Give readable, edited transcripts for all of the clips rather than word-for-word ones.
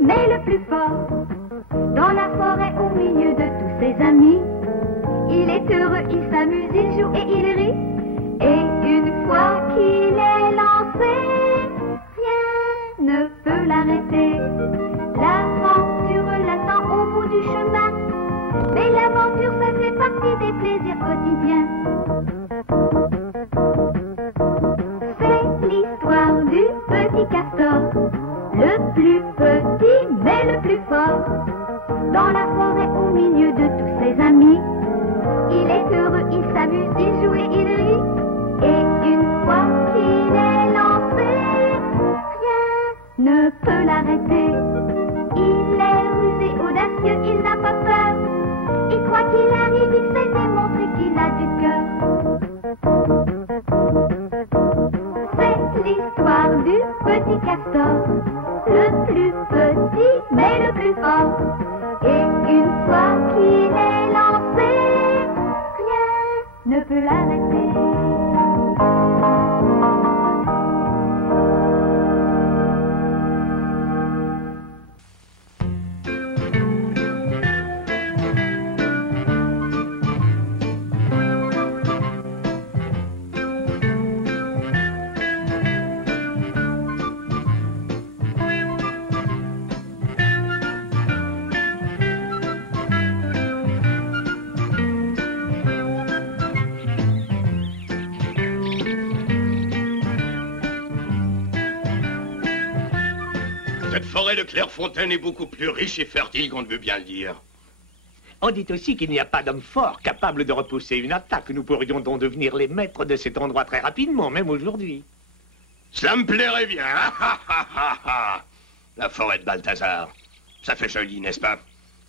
mais le plus fort. Dans la forêt, au milieu de tous ses amis, il est heureux, il s'amuse, il joue et il rit. Et une fois qu'il est lancé, rien ne peut l'arrêter. L'aventure l'attend au bout du chemin, mais l'aventure, ça fait partie des plaisirs quotidiens. C'est l'histoire du petit castor, le plus petit mais le plus fort. Dans la forêt, au milieu de tous ses amis, il est heureux, il s'amuse, il joue et il rit. Et une fois qu'il est lancé, rien ne peut l'arrêter. Il est rusé, audacieux, il n'a pas peur. Et quoi qu'il arrive, il sait démontrer qu'il a du cœur. C'est l'histoire du petit castor, le plus petit mais le plus fort. Et une fois qu'il est lancé, rien ne peut l'arrêter. Cette forêt de Clairefontaine est beaucoup plus riche et fertile qu'on ne veut bien le dire. On dit aussi qu'il n'y a pas d'homme fort capable de repousser une attaque. Nous pourrions donc devenir les maîtres de cet endroit très rapidement, même aujourd'hui. Cela me plairait bien. La forêt de Balthazar. Ça fait joli, n'est-ce pas?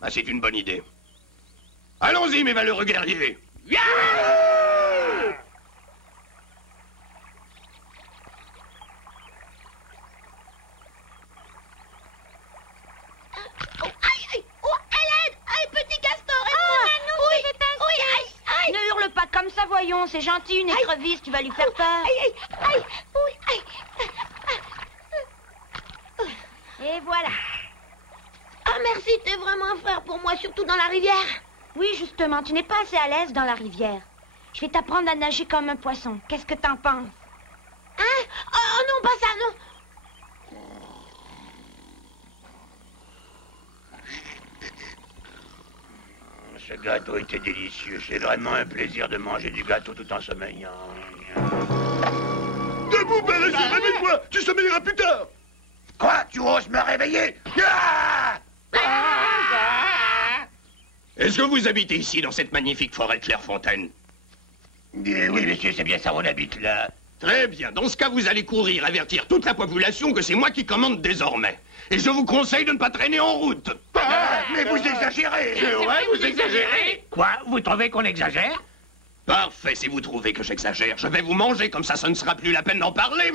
Ah, c'est une bonne idée. Allons-y, mes valeureux guerriers. Comme ça, voyons, c'est gentil, une écrevisse, tu vas lui faire peur. Et voilà. Ah, merci, t'es vraiment un frère pour moi, surtout dans la rivière. Oui, justement, tu n'es pas assez à l'aise dans la rivière. Je vais t'apprendre à nager comme un poisson. Qu'est-ce que t'en penses? Hein? Oh non, pas ça, non. Ce gâteau était délicieux. C'est vraiment un plaisir de manger du gâteau tout en sommeillant. Debout, paresseux, réveille-toi. Tu sommeilleras plus tard. Quoi? Tu oses me réveiller? Est-ce que vous habitez ici, dans cette magnifique forêt de Clairefontaine? Oui, monsieur, c'est bien ça, on habite là. Très bien. Dans ce cas, vous allez courir, avertir toute la population que c'est moi qui commande désormais. Et je vous conseille de ne pas traîner en route. Mais vous exagérez. C'est vrai, vous exagérez? Quoi? Vous trouvez qu'on exagère? Parfait, si vous trouvez que j'exagère, je vais vous manger, comme ça, ce ne sera plus la peine d'en parler.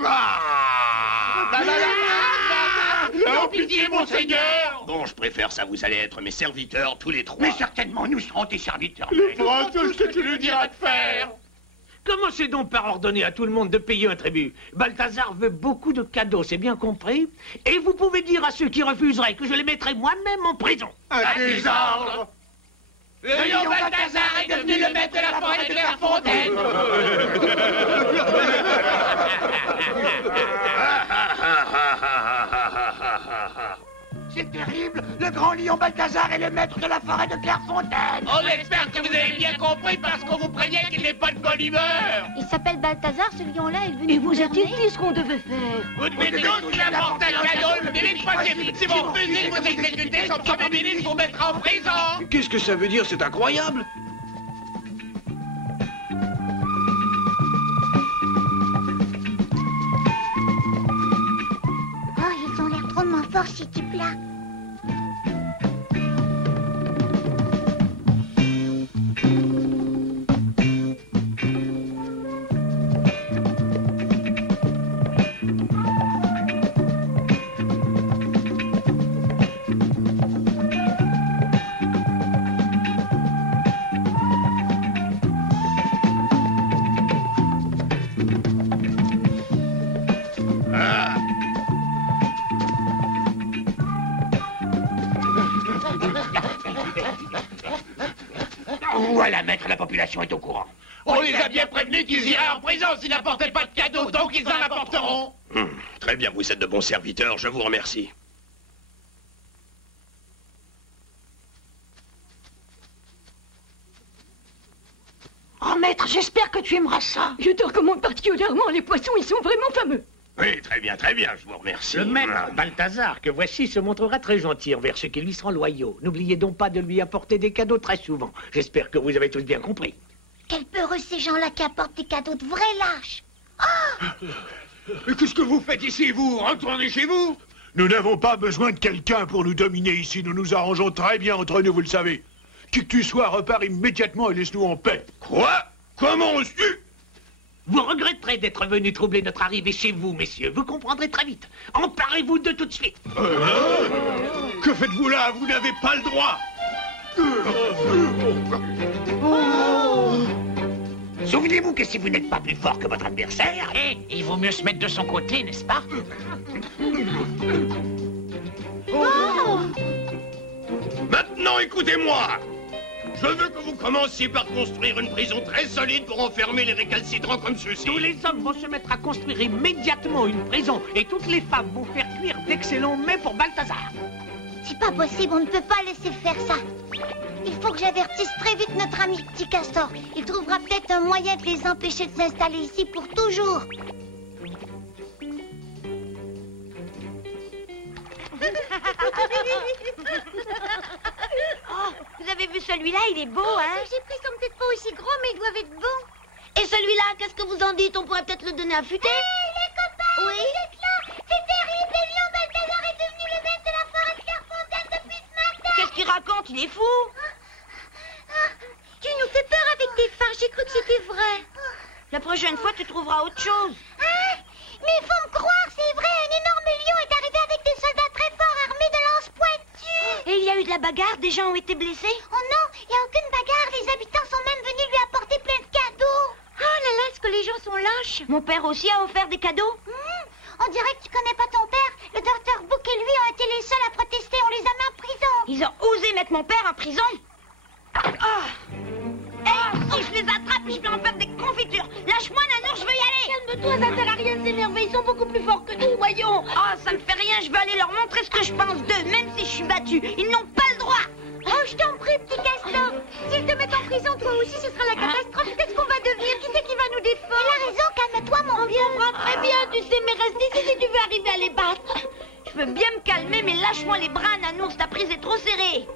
Non, pitié, monseigneur! Bon, je préfère ça, vous allez être mes serviteurs, tous les trois. Mais certainement, nous serons tes serviteurs. Fera tout ce que tu lui diras de faire. Commencez donc par ordonner à tout le monde de payer un tribut. Balthazar veut beaucoup de cadeaux, c'est bien compris? Et vous pouvez dire à ceux qui refuseraient que je les mettrai moi-même en prison. À tes ordres. Le lion Balthazar est devenu le maître de la forêt de Clairefontaine. C'est terrible, le grand lion Balthazar est le maître de la forêt de Clairefontaine. On espère que vous avez bien compris parce qu'on vous prévient qu'il n'est pas de bonne humeur. Il s'appelle Balthazar, ce lion-là, il est venu. Et vous a-t-il dit ce qu'on devait faire? Vous devez tous n'importe quel cadeau, le délai possible. Si vous refusez de vous exécuter, son premier ministre vous mettra en prison. Qu'est-ce que ça veut dire? C'est incroyable. Oh, ils ont l'air drôlement forts, ces types-là. Voilà, maître, la population est au courant. On les a bien prévenus qu'ils iraient en prison s'ils n'apportaient pas de cadeaux, donc ils en apporteront. Très bien, vous êtes de bons serviteurs, je vous remercie. Oh, maître, j'espère que tu aimeras ça. Je te recommande particulièrement les poissons, ils sont vraiment fameux. Oui, très bien, je vous remercie. Le maître, Balthazar, que voici, se montrera très gentil envers ceux qui lui seront loyaux. N'oubliez donc pas de lui apporter des cadeaux très souvent. J'espère que vous avez tous bien compris. Quels peureux ces gens-là qui apportent des cadeaux de vrais lâches. Mais qu'est-ce que vous faites ici, vous? Retournez chez vous. Nous n'avons pas besoin de quelqu'un pour nous dominer ici. Nous nous arrangeons très bien entre nous, vous le savez. Qui que tu sois, repars immédiatement et laisse-nous en paix. Quoi? Comment oses-tu? Vous regretterez d'être venu troubler notre arrivée chez vous, messieurs. Vous comprendrez très vite. Emparez-vous de tout de suite. Que faites-vous là? Vous n'avez pas le droit. Souvenez-vous que si vous n'êtes pas plus fort que votre adversaire... Il vaut mieux se mettre de son côté, n'est-ce pas? Maintenant, écoutez-moi. Je veux que vous commenciez par construire une prison très solide pour enfermer les récalcitrants comme ceux-ci. Tous les hommes vont se mettre à construire immédiatement une prison et toutes les femmes vont faire cuire d'excellents mets pour Balthazar. C'est pas possible, on ne peut pas laisser faire ça. Il faut que j'avertisse très vite notre ami Petit Castor. Il trouvera peut-être un moyen de les empêcher de s'installer ici pour toujours. Oh, vous avez vu celui-là, il est beau, hein? J'ai pris, sont peut-être pas aussi gros, mais ils doivent être bons. Et celui-là, qu'est-ce que vous en dites? On pourrait peut-être le donner à futer. Les copains, Oui. vous êtes là. C'est terrible, le lion Balthazar est devenu le maître de la forêt de Clairefontaine depuis ce matin. Qu'est-ce qu'il raconte? Il est fou. Tu nous fais peur avec tes fins, j'ai cru que c'était vrai. La prochaine fois, tu trouveras autre chose. Mais faut me croire, c'est vrai, un énorme lion est arrivé avec des soldats très forts armés de lances pointues. Et il y a eu de la bagarre, des gens ont été blessés. Oh non, il n'y a aucune bagarre, les habitants sont même venus lui apporter plein de cadeaux. Oh là là, est-ce que les gens sont lâches? Mon père aussi a offert des cadeaux. On dirait que tu connais pas ton père. Le docteur Book et lui ont été les seuls à protester, on les a mis en prison. Ils ont osé mettre mon père en prison. Si je les attrape, je vais en faire des confitures. Lâche-moi, Nanour, je veux y aller. Calme-toi, ça sert à rien de s'énerver. Ils sont beaucoup plus forts que nous, voyons. Ça me fait rien, je veux aller leur montrer ce que je pense d'eux, même si je suis battue. Ils n'ont pas le droit. Oh, je t'en prie, Petit Castor. S'ils te mettent en prison, toi aussi, ce sera la catastrophe. Qu'est-ce qu'on va devenir? Qui c'est qui va nous défendre? Il a raison, calme-toi, mon vieux. Très bien, tu sais, mais reste ici si tu veux arriver à les battre. Je veux bien me calmer, mais lâche-moi les bras, Nanour, ta prise est trop serrée.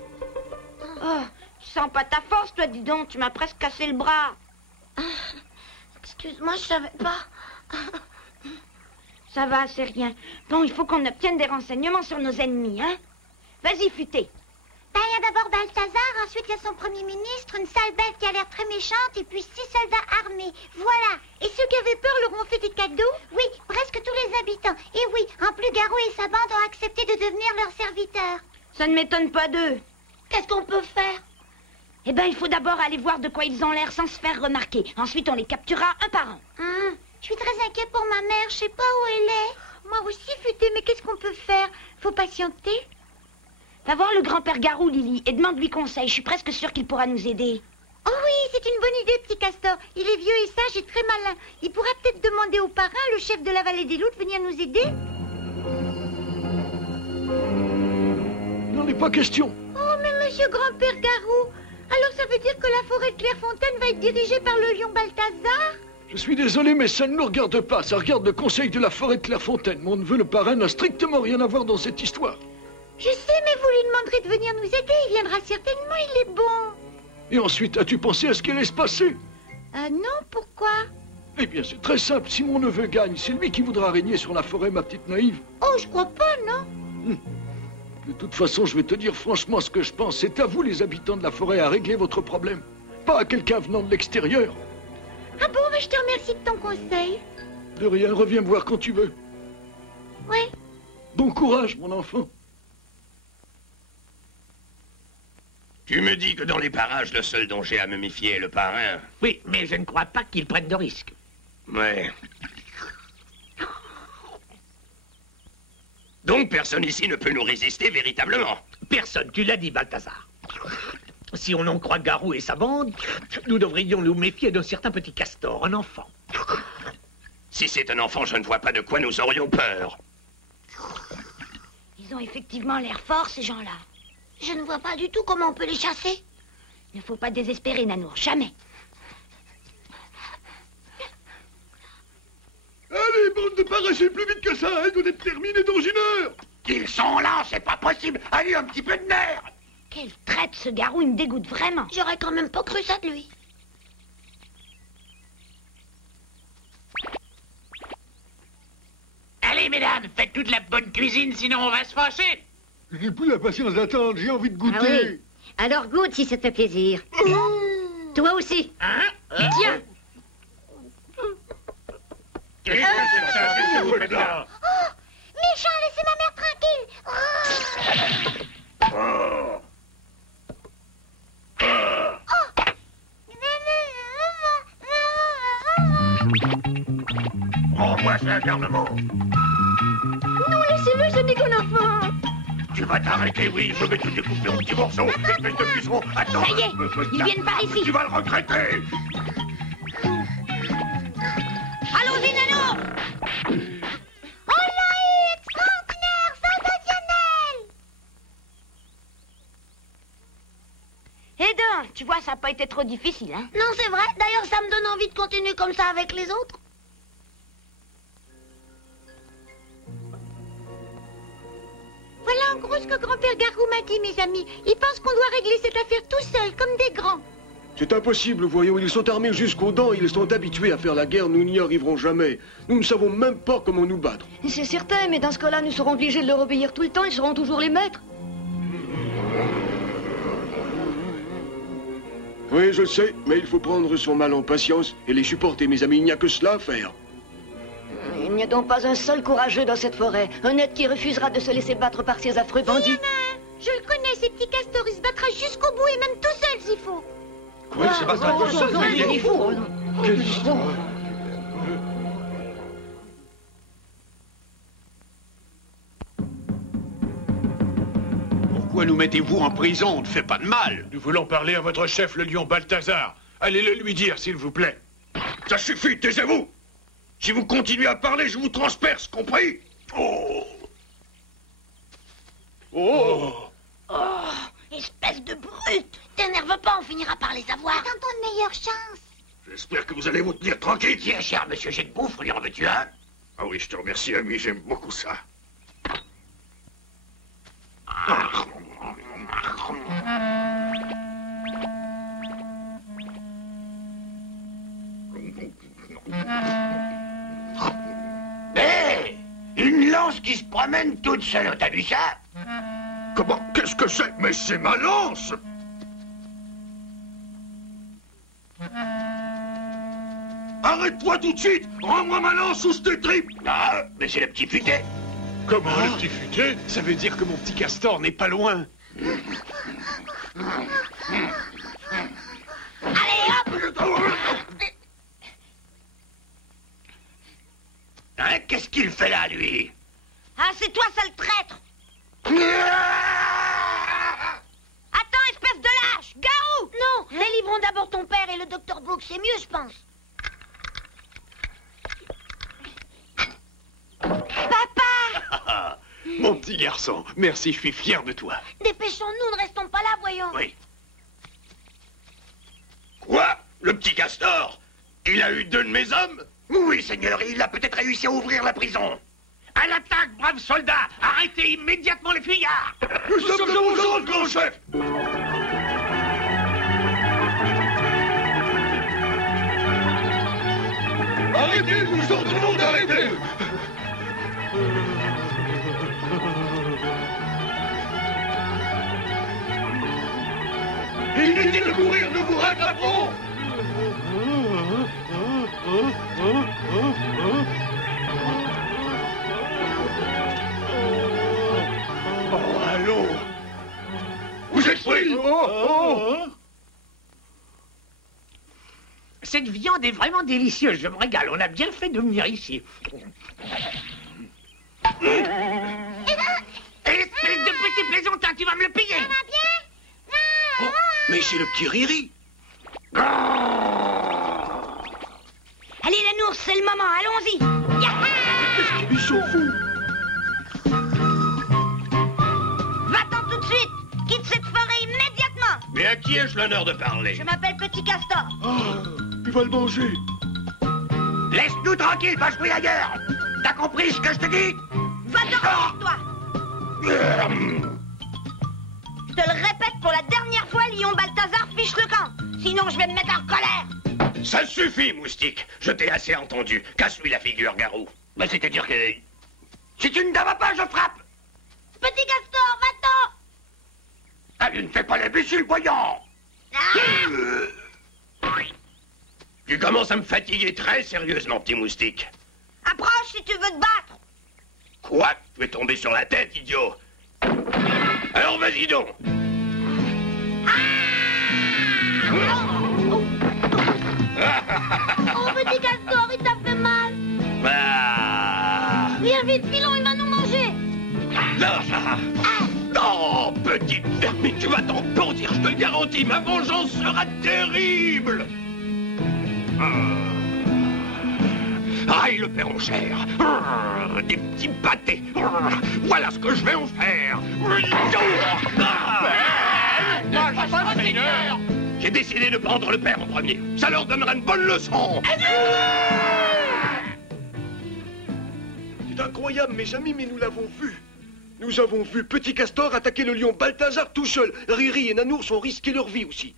Tu sens pas ta force, toi, dis donc. Tu m'as presque cassé le bras. Excuse-moi, je savais pas. Ça va, c'est rien. Bon, il faut qu'on obtienne des renseignements sur nos ennemis, hein? Vas-y, futé. Ben, il y a d'abord Balthazar, ensuite il y a son premier ministre, une sale bête qui a l'air très méchante, et puis 6 soldats armés. Voilà. Et ceux qui avaient peur leur ont fait des cadeaux? Oui, presque tous les habitants. Et oui, en plus, Garou et sa bande ont accepté de devenir leurs serviteurs. Ça ne m'étonne pas d'eux. Qu'est-ce qu'on peut faire? Eh ben, il faut d'abord aller voir de quoi ils ont l'air sans se faire remarquer. Ensuite, on les capturera un par un. Je suis très inquiet pour ma mère, je sais pas où elle est. Moi aussi, Futé, mais qu'est-ce qu'on peut faire? Faut patienter. Va voir le grand-père Garou, Lily, et demande-lui conseil. Je suis presque sûre qu'il pourra nous aider. Oh oui, c'est une bonne idée, Petit Castor. Il est vieux et sage et très malin. Il pourra peut-être demander au parrain, le chef de la vallée des loups, de venir nous aider. Il n'en est pas question. Oh, mais monsieur grand-père Garou, alors ça veut dire que la forêt de Clairefontaine va être dirigée par le lion Balthazar? Je suis désolé, mais ça ne nous regarde pas. Ça regarde le conseil de la forêt de Clairefontaine. Mon neveu, le parrain, n'a strictement rien à voir dans cette histoire. Je sais, mais vous lui demanderez de venir nous aider. Il viendra certainement, il est bon. Et ensuite, as-tu pensé à ce qui allait se passer? Ah non, pourquoi? Eh bien, c'est très simple. Si mon neveu gagne, c'est lui qui voudra régner sur la forêt, ma petite naïve. Oh, je crois pas, non? De toute façon, je vais te dire franchement ce que je pense. C'est à vous, les habitants de la forêt, à régler votre problème. Pas à quelqu'un venant de l'extérieur. Ah bon, je te remercie de ton conseil. De rien, reviens me voir quand tu veux. Ouais. Bon courage, mon enfant. Tu me dis que dans les parages, le seul dont j'ai à me méfier est le parrain. Oui, mais je ne crois pas qu'ils prennent de risques. Ouais. Donc personne ici ne peut nous résister véritablement. Personne, tu l'as dit, Balthazar. Si on en croit Garou et sa bande, nous devrions nous méfier d'un certain petit castor, un enfant. Si c'est un enfant, je ne vois pas de quoi nous aurions peur. Ils ont effectivement l'air forts, ces gens-là. Je ne vois pas du tout comment on peut les chasser. Il ne faut pas désespérer, Nanour, jamais. Allez, bande de parachés, plus vite que ça, elle doit être terminée dans 1 heure. Ils sont là, c'est pas possible. Allez, un petit peu de nerf. Quel traître, ce Garou, il me dégoûte vraiment. J'aurais quand même pas cru ça de lui. Allez, mesdames, faites toute la bonne cuisine, sinon on va se fâcher. J'ai plus la patience d'attendre, j'ai envie de goûter. Ah oui. Alors goûte si ça te fait plaisir. Toi aussi. Hein? Tiens. Qu'est-ce que c'est ça? Qu'est-ce que vous faites là? Méchant, laissez ma mère tranquille. Rends-moi ça, garnement. Non, laissez-le, ce n'est qu'un enfant. Tu vas t'arrêter, oui, je vais te découper en petits morceaux. Espèce de puceron. Attends. Ça y est, ils viennent par ici. Tu vas le regretter. Allons-y, Nanour. On l'a eu, extraordinaire, sensationnel. Eh ben, tu vois, ça n'a pas été trop difficile, hein. Non, c'est vrai. D'ailleurs, ça me donne envie de continuer comme ça avec les autres. Voilà en gros ce que grand-père Garou m'a dit, mes amis. Il pense qu'on doit régler cette affaire tout seul, comme des grands. C'est impossible, voyons, ils sont armés jusqu'aux dents, ils sont habitués à faire la guerre, nous n'y arriverons jamais. Nous ne savons même pas comment nous battre. C'est certain, mais dans ce cas-là, nous serons obligés de leur obéir tout le temps, ils seront toujours les maîtres. Oui, je sais, mais il faut prendre son mal en patience et les supporter, mes amis, il n'y a que cela à faire. Il n'y a donc pas un seul courageux dans cette forêt, un être qui refusera de se laisser battre par ces affreux bandits. Il y en a un. Je le connais, ces petits castors, il se battra jusqu'au bout et même tout seul s'il faut. Quoi, il se battra tout seul? Il faut. Quelle histoire! Pourquoi nous mettez-vous en prison? On ne fait pas de mal. Nous voulons parler à votre chef, le lion Balthazar. Allez le lui dire, s'il vous plaît. Ça suffit, taisez-vous. Si vous continuez à parler, je vous transperce, compris? Oh. Oh! Oh, espèce de brute. T'énerve pas, on finira par les avoir. Tentons de meilleures chances. J'espère que vous allez vous tenir tranquille. Tiens, cher monsieur, j'ai de bouffe, lui en veux-tu un? Ah oui, je te remercie, ami, j'aime beaucoup ça. Hé! Une lance qui se promène toute seule, t'as vu ça? Comment? Qu'est-ce que c'est? Mais c'est ma lance! Arrête-toi tout de suite! Rends-moi ma lance ou je t'étripe! Ah, mais c'est le petit futé. Comment, le petit futé? Ça veut dire que mon petit castor n'est pas loin. Hein, qu'est-ce qu'il fait là, lui? Ah, c'est toi, sale traître. Attends, espèce de lâche. Garou. Non, délivrons d'abord ton père et le docteur Book, c'est mieux, je pense. Papa. Mon petit garçon, merci, je suis fier de toi. Dépêchons-nous, ne restons pas là, voyons. Oui. Quoi? Le petit castor? Il a eu 2 de mes hommes? Oui, seigneur, il a peut-être réussi à ouvrir la prison. À l'attaque, braves soldats! Arrêtez immédiatement les fuyards! Nous sommes de vos ordres, grand chef! Arrêtez, nous ordonnons d'arrêter! Inutile de courir, nous vous rattraperons! Oh, allons! Vous êtes pris! Cette viande est vraiment délicieuse, je me régale. On a bien fait de venir ici. Espèce de petit plaisantin, tu vas me le payer! Ça va bien? Mais c'est le petit Riri. Allez, l'anours, c'est le moment, allons-y. Qu'est-ce qu'ils sont fous? Va-t'en tout de suite. Quitte cette forêt immédiatement. Mais à qui ai-je l'honneur de parler? Je m'appelle Petit Castor. Ah, il va le manger. Laisse-nous tranquille, va jouer ailleurs. T'as compris ce que je te dis? Va dormir, toi. Je te le répète pour la dernière fois, Lion Balthazar, fiche le camp. Sinon, je vais me mettre en colère. Ça suffit, moustique. Je t'ai assez entendu. Casse-lui la figure, Garou. Mais c'est-à-dire que... Si tu ne t'en pas, je frappe. Petit Castor, va-t'en. Allez, ne fais pas l'imbécile, voyant. Tu commences à me fatiguer très sérieusement, petit moustique. Approche si tu veux te battre. Quoi? Tu es tombé sur la tête, idiot. Alors vas-y donc. Oh, Petit Castor, il t'a fait mal. Viens vite, Pilon, il va nous manger. Non, petite vermine, tu vas t'en pendir, je te le garantis. Ma vengeance sera terrible. Aïe, le père en chair. Des petits pâtés. Voilà ce que je vais en faire. J'ai décidé de prendre le père en premier. Ça leur donnera une bonne leçon. C'est incroyable, mes amis, mais nous l'avons vu. Nous avons vu Petit Castor attaquer le lion Balthazar tout seul. Riri et Nanours ont risqué leur vie aussi.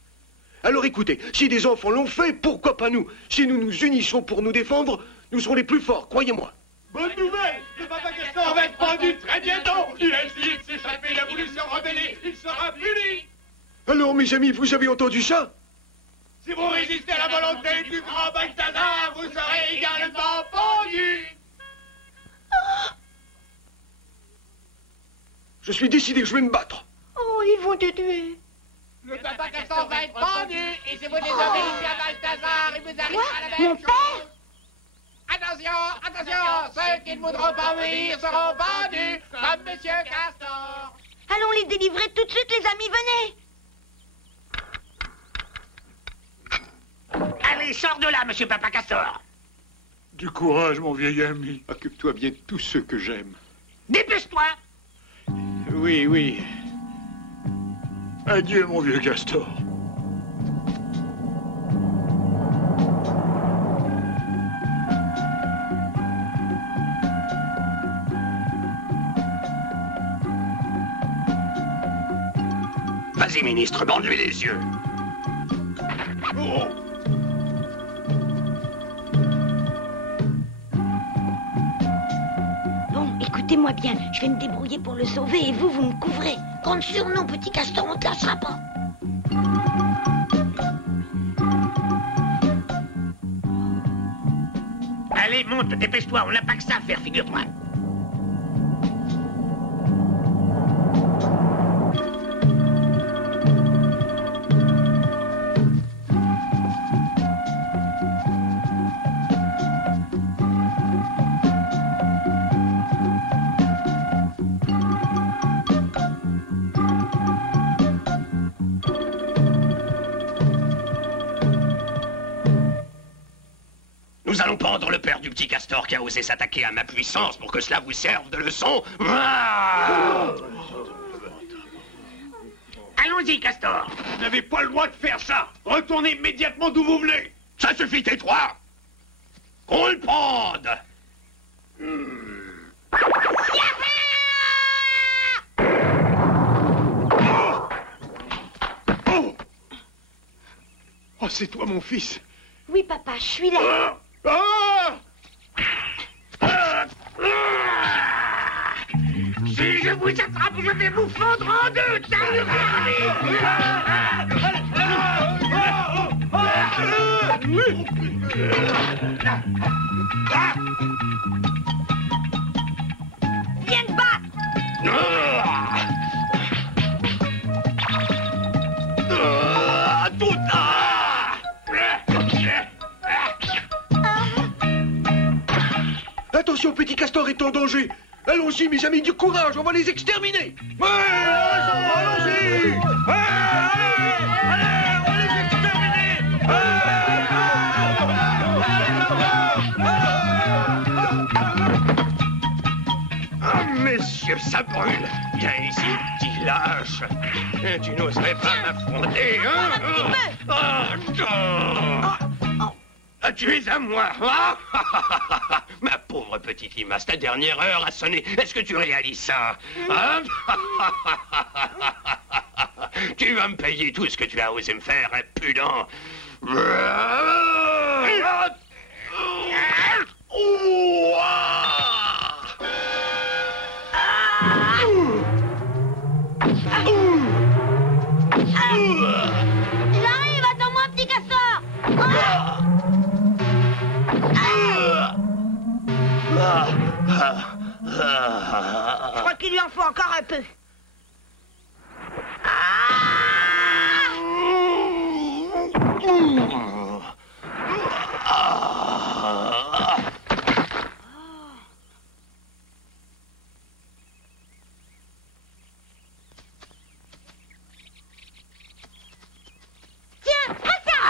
Alors écoutez, si des enfants l'ont fait, pourquoi pas nous? Si nous nous unissons pour nous défendre, nous serons les plus forts, croyez-moi. Bonne nouvelle! Le papa Castor va être pendu très bientôt! Il a essayé de s'échapper, il a voulu se rebeller, il sera puni! Alors, mes amis, vous avez entendu ça? Si vous résistez à la volonté du grand Balthazar, vous serez également pendu! Je suis décidé, je vais me battre. Oh, ils vont te tuer. Le papa Castor va être pendu, et si vous désobéissez à Balthazar, il vous arrivera la même Mon chose. père? Attention, attention, ceux qui ne voudront pas obéir seront pendus, comme Monsieur Castor. Allons les délivrer tout de suite, les amis, venez. Allez, sors de là, monsieur Papa Castor. Du courage, mon vieil ami. Occupe-toi bien de tous ceux que j'aime. Dépêche-toi. Oui, oui. Adieu, mon vieux Castor. Vas-y, ministre, bande-lui les yeux. Oh. Bon, écoutez-moi bien, je vais me débrouiller pour le sauver et vous me couvrez. Compte sur nous, Petit Castor, on te lâchera pas. Allez, monte, dépêche-toi, on n'a pas que ça à faire, figure-toi. Nous allons pendre le père du petit Castor qui a osé s'attaquer à ma puissance pour que cela vous serve de leçon. Ah! Allons-y, Castor. Vous n'avez pas le droit de faire ça. Retournez immédiatement d'où vous venez. Ça suffit, tais-toi. Qu'on le pende. Oh! Oh, c'est toi, mon fils. Oui, papa, je suis là. Ah! Si je vous attrape, je vais vous fendre en deux. Viens te battre. Attention, Petit Castor est en danger. Allons-y, mes amis, du courage, on va les exterminer. Allons-y! Allez! ça brûle. Viens ici, petit lâche. Tu n'oserais pas m'affronter, hein? Tu es à moi. Ma pauvre petite limace, ta dernière heure a sonné. Est-ce que tu réalises ça, hein? Tu vas me payer tout ce que tu as osé me faire, impudent. J'arrive, attends-moi, petit castor. Je crois qu'il lui en faut encore un peu. Tiens, prends ça.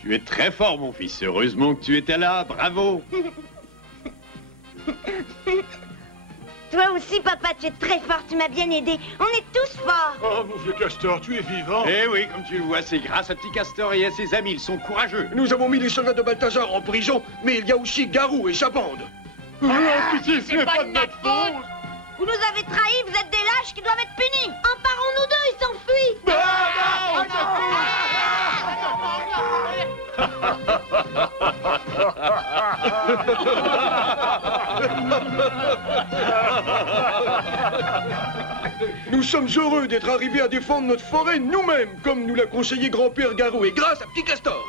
Tu es très fort, mon fils. Heureusement que tu étais là. Bravo. Toi aussi, papa, tu es très fort, tu m'as bien aidé. On est tous forts. Oh, mon vieux Castor, tu es vivant. Eh oui, comme tu le vois, c'est grâce à Petit Castor et à ses amis. Ils sont courageux. Nous avons mis les soldats de Balthazar en prison, mais il y a aussi Garou et sa bande. Pitié, ce n'est pas de notre faute. Vous nous avez trahis, vous êtes des lâches qui doivent être punis. Emparons-nous d'eux, ils s'enfuient. Nous sommes heureux d'être arrivés à défendre notre forêt nous-mêmes, comme nous l'a conseillé grand-père Garou, et grâce à Petit Castor.